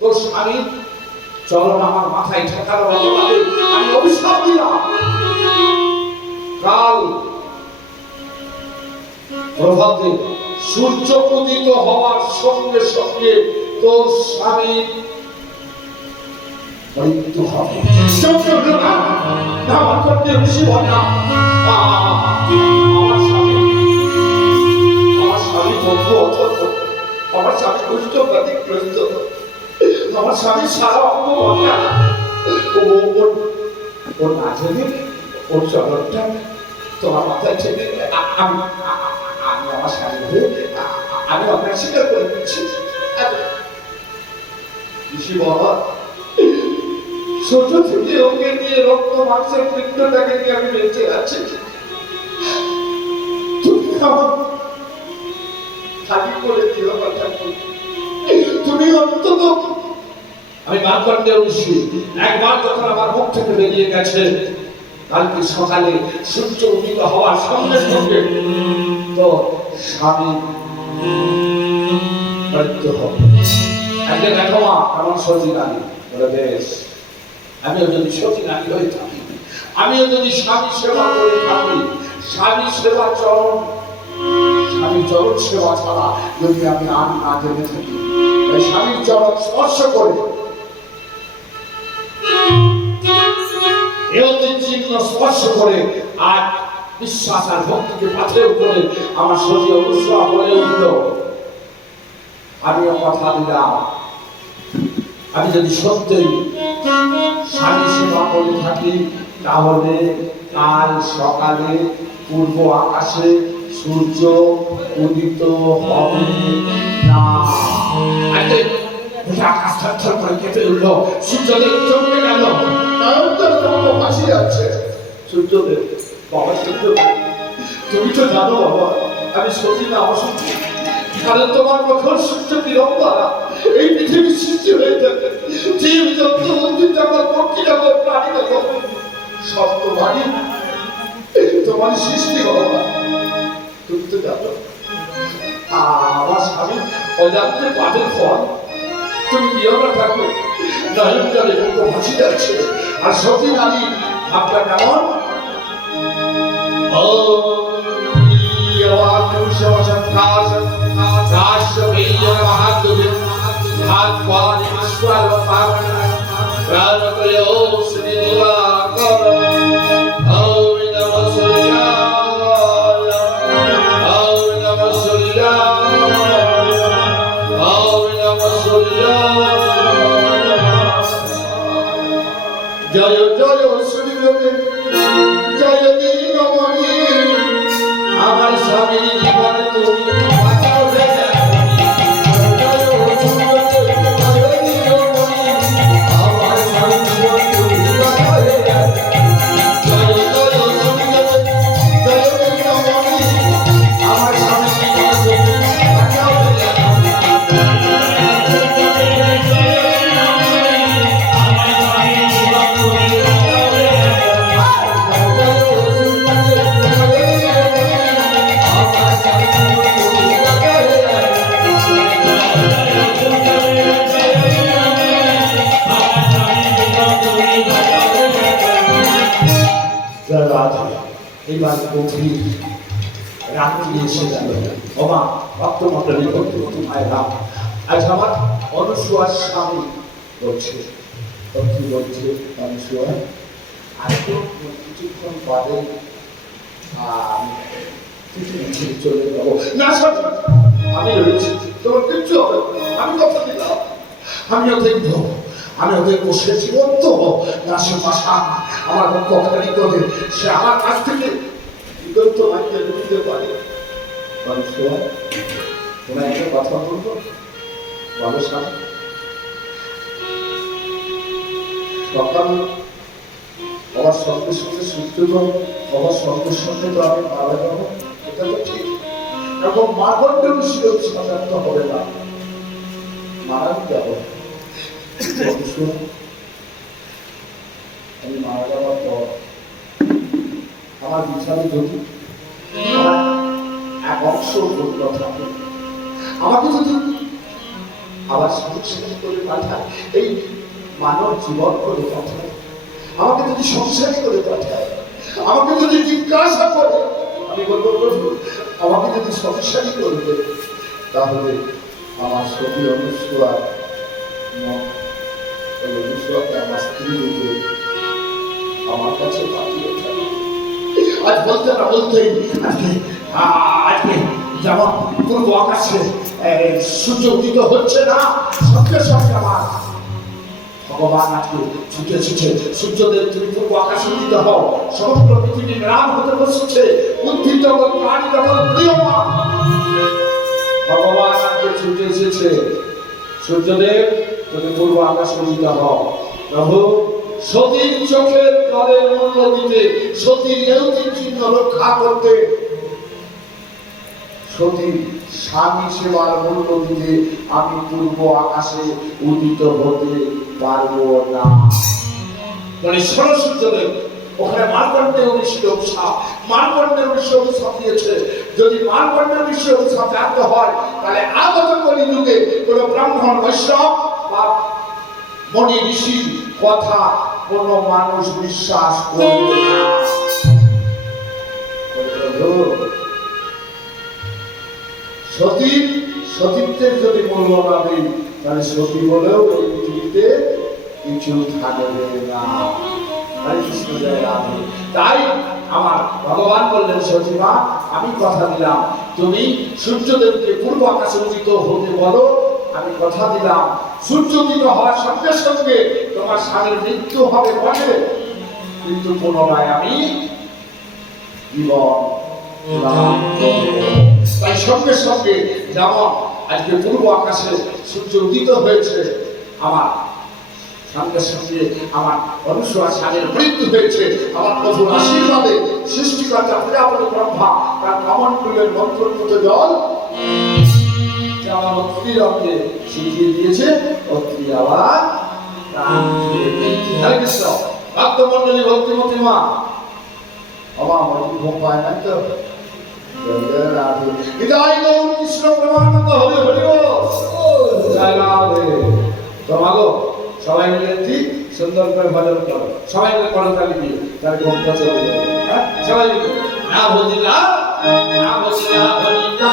তোর স্বামী চলন আমার মাথায় ঠেকানো বদলাতে আমি অভিশাপ দিলাম, কাল প্রভাতে সূর্য উদিত হওয়ার সঙ্গে সঙ্গে তোর স্বামীর মৃত্যু হবে। আমার করতে খুশি হয় না। আমার স্বামী বন্ধু অথচ আমার স্বামী কুষ্ঠ ব্যতিগ্রস্ত, আমার স্বামী সারা অঙ্গ বন্ধা, ওর না জেনে ওর চলনটা তোমার মাথায় ছেড়ে আমি আমার স্বামী আমি আপনার স্বীকার করে দিচ্ছি। বাবা ছোট থেকে ওকে নিয়ে রক্ত মাংসের পিণ্ডটাকে নিয়ে আমি বেঁচে আছি, তুমি আমার খালি করে দিও কথা, তুমি অন্তত আমি মানদণ্ডে উঠছি একবার যখন আমার মুখ থেকে বেরিয়ে গেছে কালকে সকালে সূর্য উদিত হওয়ার সঙ্গে সঙ্গে তো স্বামী মৃত্যু হবে। আজকে দেখো মা আমার সতী নারী বলে বেশ, আমিও যদি সতী নারী হয়ে থাকি, আমিও যদি স্বামী সেবা করে থাকি, স্বামী সেবা চরণ স্বামীর চরণ সেবা ছাড়া যদি আমি আর না জেনে থাকি, স্বামীর চরণ স্পর্শ করে চিহ্ন স্পর্শ করে আর বিশ্বাস আর ভক্তিকে পাথেয় করে আমার সতী অনুসরা বলে উঠল, আমিও কথা দিলাম আমি যদি সত্যই স্বামী সেবা করে থাকি তাহলে কাল সকালে পূর্ব আকাশে সূর্য উদিত হবে না। আকাশ থরথর করে কেঁপে উঠল, সূর্যদেব চমকে গেল, ফাঁসি যাচ্ছে। সূর্যদেব বাবা, সূর্যদেব তুমি তো জানো বাবা আমি সতী না অসতী, কারণ তোমার প্রখর সূর্য বিরম্বরা এই পৃথিবীর সৃষ্টি হয়ে থাকে, জীব জন্তু উদ্ভিদ জগৎ পক্ষী জগৎ প্রাণী জগৎ সব তোমার সৃষ্টি বাবা। তুমি তো জানো আমার স্বামী অজান্তে পাঠের ফল, তুমি নিয়মে থাকো নয়ন জলে মুখ ভাসি যাচ্ছে, আর সতী নারী আপনার কেমন জয় জয় সূর্যদেব জয় দিনমণি, আমার স্বামী জীবনে তুমি বাঁচাও রে। জয় সূর্যদেব জয় দিনমণি, আমার স্বামী জীবনে তুমি বাঁচাও রে। জয় জয় সূর্যদেব জয় দিনমণি, আমার স্বামী জীবনে তুমি বাঁচাও রে। এবার গভীর রাত্রি এসে গেল, ওমা ভক্তমণ্ডলী ভক্তি মায়েরা, আজ আমার অনুসূয়ার স্বামী বলছে, ভক্তি বলছে অনুসূয়া আর কিছুক্ষণ বাদে চলে যাবো না, আমি রয়েছি, তোমার কিচ্ছু হবে, আমি কথা দিলাম, আমিও দেখবো, আমি ওদের বসে জীবন্ত না সে পাশা আমার পক্ষকারী করে সে আমার কাছ থেকে বিগত মাইকে দিতে পারে। তোমার একটা কথা বলবো, বলো স্বামী। সকাল আমার সঙ্গে সঙ্গে সূর্য আমার সঙ্গে সঙ্গে তো আমি মারা যাবো, এটা তো ঠিক, এখন মার্গণ্ড সাধারণত হবে না, মারা যাবো। আমি মারা যাওয়ার পর আমার বিছানে যদি এক অংশ থাকে, আমাকে যদি আবার সংসার করে পাঠায়, এই মানব জীবন করে পাঠায়, আমাকে যদি সংসারী করে পাঠায়, আমাকে যদি জিজ্ঞাসা করে, আমি বলবো প্রভু আমাকে যদি সংসারী করবে, তাহলে আমার সতী অনুসূয়া অনুসূয়াকে আমার স্ত্রী রূপে আমার কাছে পাঠিয়ে থাকে। আজ বলতে না বলতেই আজকে আজকে যেমন পূর্ব আকাশে সূর্য উদিত হচ্ছে না, সঙ্গে সঙ্গে আমার ভগবান আজকে ছুটে ছুটে সূর্যদেব তুমি পূর্ব আকাশে উদিত হও, সমগ্র পৃথিবী ম্লান হতে বসছে, উদ্ভিদ জগৎ প্রাণী জগৎ প্রিয়মান ভগবান আজকে ছুটে এসেছে। সূর্যদেব তুমি পূর্ব আকাশে উদিত হও। প্রভু সতীর চোখের জলের মূল্য দিতে, সতীর এউতির চিহ্ন রক্ষা করতে, সতীর স্বামী সেবার মূল্য দিতে আমি পূর্ব আকাশে উদিত হতে পারবো না। মানে সূর্যদেব ওখানে মার্কণ্ডেয় ঋষির অভিশাপ, মার্কণ্ডেয় ঋষি অভিশাপ দিয়েছে, যদি মার্কণ্ডেয় ঋষি অভিশাপ জানতে হয় তাহলে আগত কলিযুগে কোন ব্রাহ্মণ বৈষ্ণব বা মণি ঋষির কথা কোন মানুষ বিশ্বাস করবে না। সতীত্বের যদি মূল্য না দিই তাহলে সতী বলেও এই পৃথিবীতে কিছু থাকবে না। তাই আমার ভগবান বললেন সতীমা আমি কথা দিলাম তুমি সূর্যদেবকে পূর্ব আকাশে উদিত হতে বলো, আমি কথা দিলাম সূর্য উদিত হওয়ার সঙ্গে সঙ্গে তোমার স্বামীর মৃত্যু হবে বটে, কিন্তু পুনরায় আমি জীবন লাভ করব। তাই সঙ্গে সঙ্গে যেমন আজকে পূর্ব আকাশে সূর্য উদিত হয়েছে, আমার সঙ্গে সঙ্গে আমার অনুসূয়া স্বামীর মৃত্যু হয়েছে, আমার প্রভুর আশীর্বাদে সৃষ্টিকর্তা প্রজাপতি ব্রহ্মা তার কমণ্ডলের মন্ত্রপুত জল আমার অত্রির অঙ্গে শিখিয়ে দিয়েছে, অত্রি আবার হরে কৃষ্ণ। ভক্তমণ্ডলী ভক্তিমতী মা আমার ঘুম পায় নাই তো কৃষ্ণ প্রেমানন্দ হরে হরে জয় রাধে। তোমাগো সবাই মিলে ঠিক সুন্দর করে ভজন করো, সবাই মিলে করতালি দিয়ে তার ঘুমটা চলে যাবে। সবাই মিলে না ভজিলা না ভজিলা ভজিলা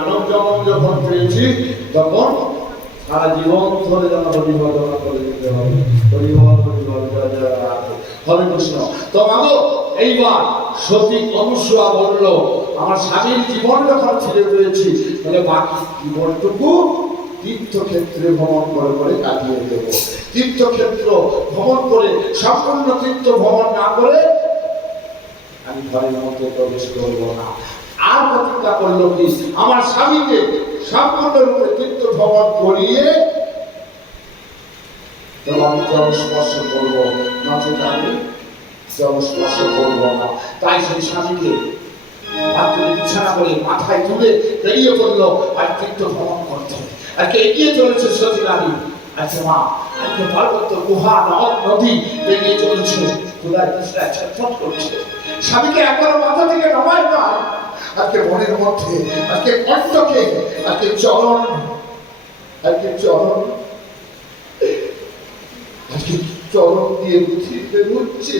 মানব জন্ম যখন পেয়েছি তখন সারা জীবন ধরে যেন হরিভজনা করে দিতে হবে। হরিবল হরিবল জয় জয় রাধে হরে কৃষ্ণ। তো মাগো এইবার সতী অনুসূয়া বলল আমার স্বামীর জীবন যখন ছেড়ে পেয়েছি তাহলে বাকি জীবনটুকু তীর্থক্ষেত্রে ভ্রমণ করে করে কাটিয়ে দেব। তীর্থক্ষেত্র ভ্রমণ করে সম্পূর্ণ তীর্থ ভ্রমণ না করে আমি ঘরের মধ্যে প্রবেশ করবো না। আর প্রতিজ্ঞা করলো কি আমার স্বামীকে সম্পূর্ণরূপে তীর্থ ভ্রমণ করিয়ে আমি জল স্পর্শ করবো, নচেত আমি জল স্পর্শ করবো না। তাই সেই স্বামীকে বিছানা করে মাথায় তুলে বেরিয়ে পড়লো আর তীর্থ ভ্রমণ করতে। আজকে এগিয়ে চলেছে সতী নারী। আচ্ছা মা, আজকে পার্বত্য গুহা নদ নদী বেরিয়ে চলেছে, ক্ষুধায় তৃষ্ণায় ছটফট করছে। স্বামীকে একবার মাথা থেকে নামায় না, আজকে মনের মধ্যে, আজকে কণ্ঠকে, আজকে চরণ, আজকে চরণ, আজকে চরণ দিয়ে বুঝিয়ে উঠছে।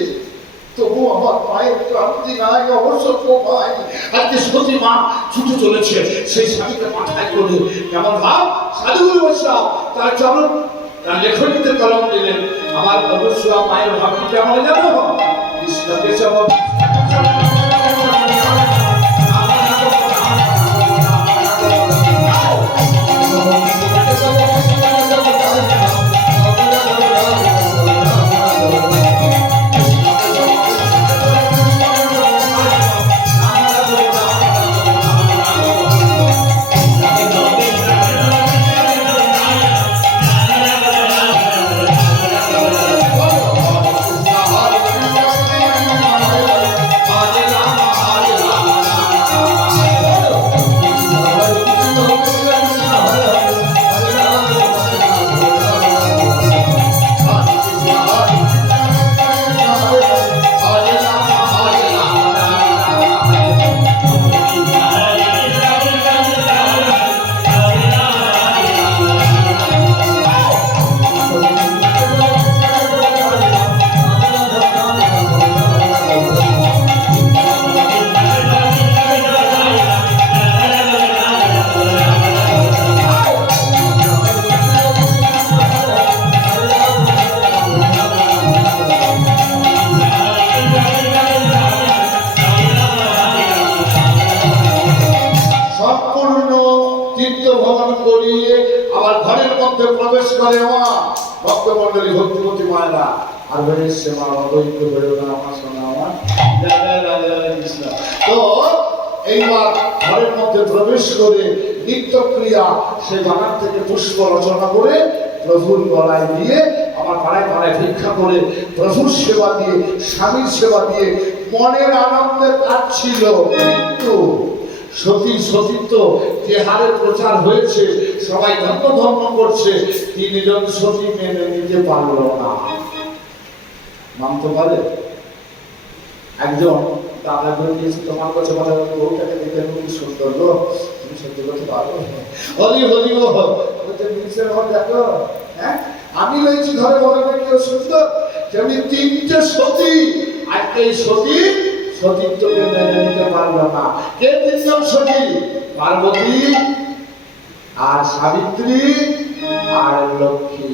তবু আমার মায়ের ক্লান্তি নাই, অবশ্য ভাই আজকে সতী মা ছুটে চলেছে সেই স্বামীকে মাথায় করে। কেমন ভাব সাধুগুরু বৈষ্ণব তার চরণ, তার লেখনীতে কলম দিলেন। আমার অবশ্য মায়ের ভাবটি কেমন জানো? কৃষ্ণ কেশব প্রবেশ করে মা ভক্তমন্ডলী ভক্তিমতী মায়েরা। আর বেড়েছে মা অবৈধ বেরো না আমার সোনা আমার। তো এইবার ঘরের মধ্যে প্রবেশ করে নিত্যক্রিয়া সে বাগান থেকে পুষ্প রচনা করে প্রভুর গলায় দিয়ে আমার পাড়ায় পাড়ায় ভিক্ষা করে প্রভুর সেবা দিয়ে স্বামীর সেবা দিয়ে মনের আনন্দে কাটছিল। কিন্তু সতীর সতীত্ব যে হারে প্রচার হয়েছে, সবাই ধন্য ধন্য করছে, তিনজন সতী মেনে নিতে পারলো না। মানতে পারে? একজন দাদা করে দিয়েছে তোমার কাছে বলে বউটাকে দেখে খুব সুন্দর গো, তুমি সত্যি করতে পারো? হলি হলি ও মিক্সের ঘর দেখো, হ্যাঁ আমি রয়েছি ঘরে, বলে না কেউ সুন্দর। তেমনি তিনটে সতী, আজকে এই সতী সতীত্বকে মেনে নিতে পারলো না। কে তিনজন সতী? পার্বতী আর সাবিত্রী আর লক্ষ্মী।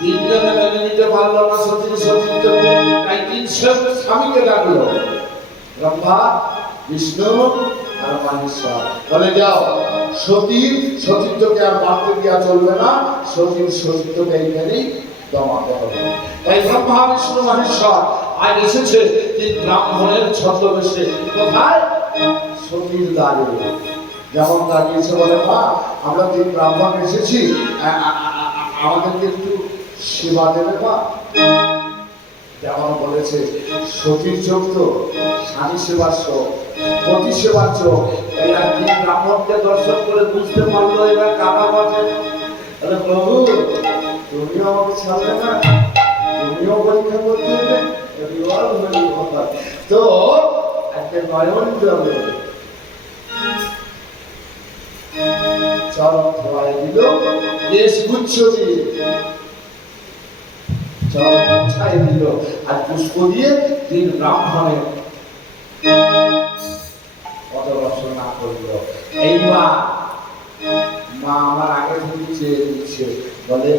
তিনজনে মেনে নিতে পারলো না সতীর সতীত্বকে। তাই তিন স্বামীকে ডাকলো, ব্রহ্মা বিষ্ণু আর মহেশ্বর। বলে যাও সতীর সতীত্বকে আর মানতে দেওয়া চলবে না, সতীর সতীত্বকে এইখানেই দমাতে হবে। তাই ব্রহ্মা বিষ্ণু মহেশ্বর আজ এসেছে তিন ব্রাহ্মণের ছদ্মবেশে। কোথায়? সতীর দ্বারে। যেমন দাঁড়িয়েছে বলে মা আমরা তিন ব্রাহ্মণ এসেছি, আমাদেরকে একটু সেবা দেবে মা। যেমন বলেছে সতীর চোখ তো স্বামী সেবার চোখ, পতি সেবার চোখ। এবার তিন ব্রাহ্মণকে দর্শন করে বুঝতে পারলো এবার কারা বাজে। প্রভু তুমিও আমাকে ছাড়বে না, তুমিও পরীক্ষা করতে হবে। তো একটা নয়ন জলে চরণ ধোয়াই দিল, দেশ গুচ্ছ দিয়ে চরণ মুছাই দিল, আর পুষ্প দিয়ে তিন ব্রাহ্মণের পদরচনা করল। এইবার মা আমার আগে থেকে চেয়ে দিচ্ছে, বলে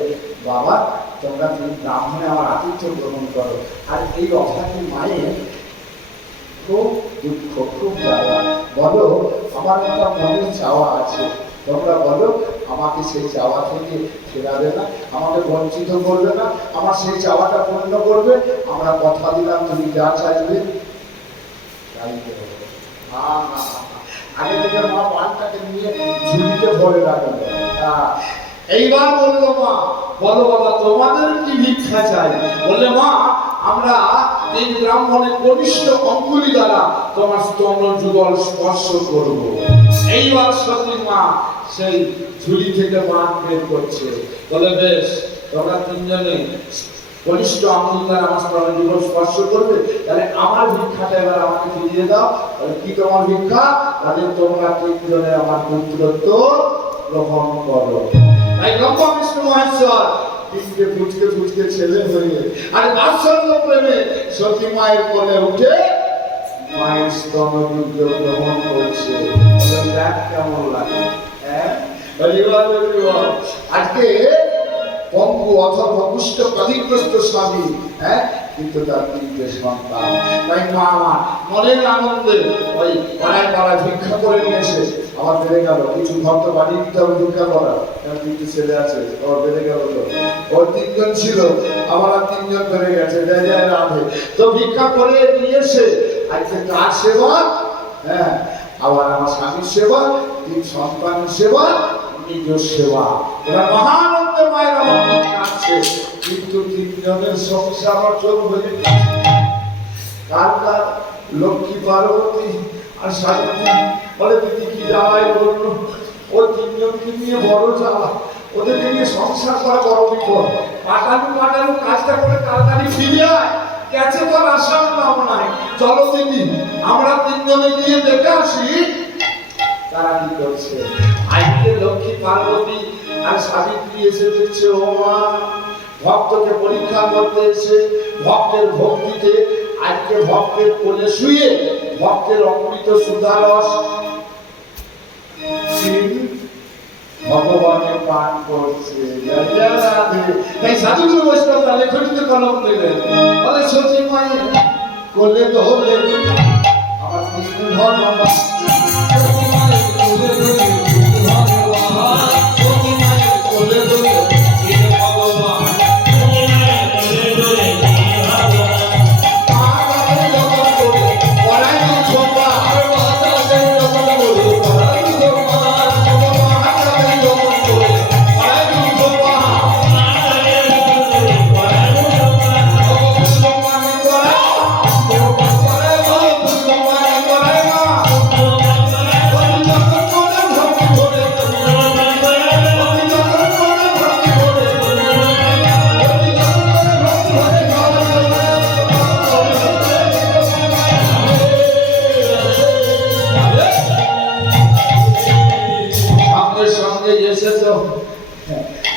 বাবা তোমরা তুমি ব্রাহ্মণে আমার আতিথ্য গ্রহণ করো। আর এই অভাগী মায়ের খুব দুঃখ, খুব জ্বালা। বলো আমার একটা মনের চাওয়া আছে, তোমরা বলো আমাকে সেই চাওয়া থেকে ফেরাবে না, আমাকে বঞ্চিত করবে না, আমার সেই চাওয়াটা পূর্ণ করবে। আমরা কথা দিলাম তুমি যা চাইবে তাই দেবো। আগে থেকে মা পানটাকে নিয়ে ঝুলিতে ভরে রাখবে। এইবার বললো মা, বলো বাবা তোমাদের কি ভিক্ষা চাই? বললে মা আমরা এই ব্রাহ্মণের কনিষ্ঠ অঙ্গুলি দ্বারা তোমার স্তন যুগল স্পর্শ করব। এইবার সতী মা সেই ঝুলি থেকে মাছ বের করছে, বলে বেশ তোমরা তিনজনে কনিষ্ঠ আঙ্গুল দ্বারা আমার স্তন যুগল স্পর্শ করবে, তাহলে আমার ভিক্ষাটা এবার আমাকে ফিরিয়ে দাও। কি তোমার ভিক্ষা? তাহলে তোমরা তিনজনে আমার পুত্রত্ব গ্রহণ করো। তাই ব্রহ্মা বিষ্ণু মহেশ্বর তিনটে ফুচকে ফুচকে ছেলে হয়ে আর বাৎসল্য প্রেমে সতী মায়ের কোলে উঠে মায়ের স্তনযুদ্ধ গ্রহণ করছে। দেখ কেমন লাগে। আজকে পঙ্গু অথর্ব কুষ্ঠ ক্ষতিগ্রস্ত স্বামী, কিন্তু তার তিনটে সন্তান। তাই মা আমার মনের আনন্দে ওই পাড়ায় পাড়ায় ভিক্ষা করে নিয়ে এসে আমার বেড়ে গেল। কিছু ঘর তো বাড়ি দিতে হবে ভিক্ষা করা, কারণ তিনটে ছেলে আছে, ওর বেড়ে গেল। তো ওর তিনজন ছিল, আমার আর তিনজন বেড়ে গেছে, রাধে। তো ভিক্ষা করে নিয়ে এসে আজকে তার সেবা, আবার আমার স্বামীর সেবা, তিন সন্তানের সেবা, নিজ সেবা। এবার মহানন্দে মায়ের আমার কাছে, কিন্তু তিনজনের সংসার অচল হয়ে গেছে। কার কার লক্ষ্মী পার্বতী আর সাবিত্রী বলে দিদি কি জ্বালায় বললো, ওই তিনজনকে নিয়ে বড় জ্বালা, ওদেরকে নিয়ে সংসার করা বড় বিপদ। পাঠানো কাজটা করে তাড়াতাড়ি ফিরে আয়, গেছে তোর আসার নাম নাই। চলো দিদি আমরা তিনজনে গিয়ে দেখে আসি তারা কি করছে। আজকে লক্ষ্মী পার্বতী আর সাবিত্রী এসে দেখছে ও মা ভক্তকে পরীক্ষা করতে এসে ভক্তের ভক্তিতে আজকে ভক্তের কোলে শুয়ে ভক্তের অমৃত সুধারস ভগবানের পান করছে। তাই সাধুগুরু বৈষ্ণবরা লেখনীতে কলম দিলেন, বলে সতী মায়ের কোলে ধরে আমার কৃষ্ণ ধর্ম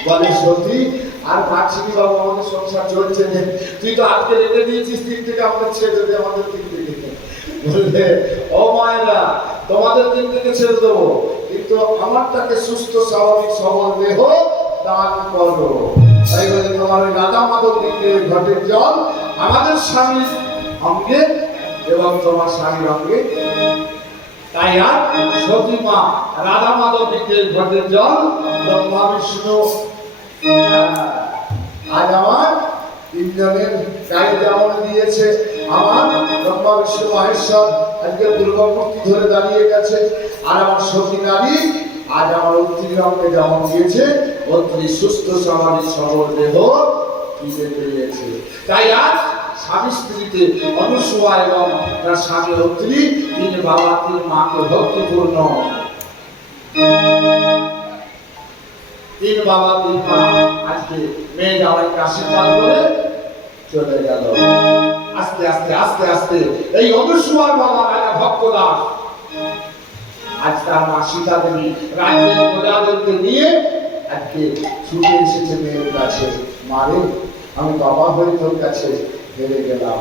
বলে সতী আর পাচ্ছিনি বাবু, আমাদের সংসার চলছে, তুই তো আজকে রেখে দিয়েছিস তিন থেকে আমাদের ছেড়ে দে, আমাদের তিন থেকে। বললে ও মায়েরা তোমাদের তিন থেকে ছেড়ে দেবো, কিন্তু আমারটাকে সুস্থ স্বাভাবিক সবল দেহ দান করো। তাই বলে তোমার ওই রাধা মাধব বিগ্রহের ঘটের জল আমাদের স্বামীর অঙ্গে এবং তোমার স্বামীর অঙ্গে। তাই আর সতী মা রাধা মাধব বিগ্রহের ঘটের জল ব্রহ্মা বিষ্ণু আজ আমার তিনজনের গায়ে যেমন দিয়েছে, আমার ব্রহ্মা বিষ্ণু মহেশ্বর আজকে দুর্গামূর্তি ধরে দাঁড়িয়ে গেছে। আর আমার সতী নারী আজ আমার অগ্নিরঙ্গে যেমন দিয়েছে, অগ্নি সুস্থ স্বাভাবিক সবল দেহ ফিরে পেয়েছে। তাই আজ স্বামী স্ত্রীতে অনুসূয়া এবং তার স্বামী অগ্নি, তিন বাবা তিন মাকে ভক্তিপূর্ণ, তিন বাবা তিন মা আজকে মেয়ে জামাইকে আশীর্বাদ করে চলে গেল। আস্তে আস্তে আস্তে আস্তে এই অনুসূয়ার বাবা রাজা ভক্তদাস আজ তার মা সীতা দেবী রাজ্যের প্রজাদেরকে নিয়ে আজকে ছুটে এসেছে মেয়ের কাছে। মারে আমি বাবা হয়ে তোর কাছে হেরে গেলাম,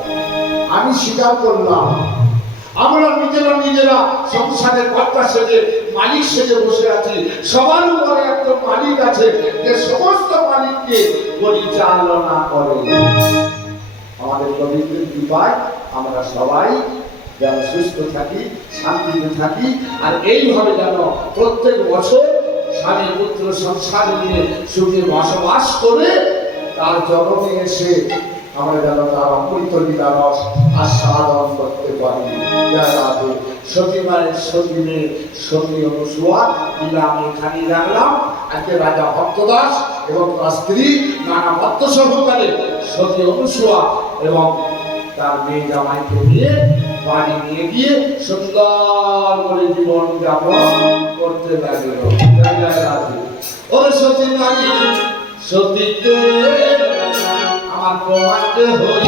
আমি স্বীকার করলাম আমরা নিজেরা সংসারের কর্তা সেজে মালিক সেজে বসে আছি। সবার উপরে একজন মালিক আছে, যে সমস্ত মালিককে পরিচালনা করে। আমাদের নবীদের কৃপায় আমরা সবাই যেন সুস্থ থাকি, শান্তিতে থাকি, আর এইভাবে যেন প্রত্যেক বছর স্বামী পুত্র সংসার নিয়ে সুখে বসবাস করে তার জন্মে এসে আমরা যেন তার অমৃত লীলারস আস্বাদন করতে পারি। সতী মায়ের সতী মেয়ে সতী অনুসুয়া লীলা আমি এখানেই রাখলাম। আজকে রাজা ভক্তদাস এবং তার স্ত্রী নানা ভক্ত সহকারে সতী অনুসুয়া এবং তার মেয়ে জামাইকে নিয়ে বাড়ি নিয়ে গিয়ে সুন্দর করে জীবন যাপন করতে লাগলো। ওরে সতী নারী সতীতে আমার প্রমাণ হইল